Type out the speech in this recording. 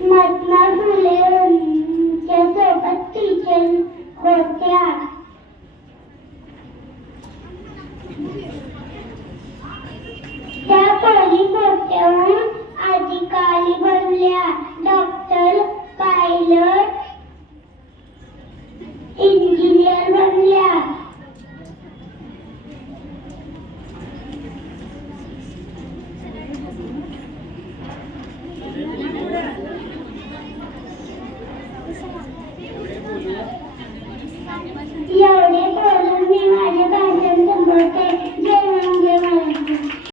Mud, Thank you so much.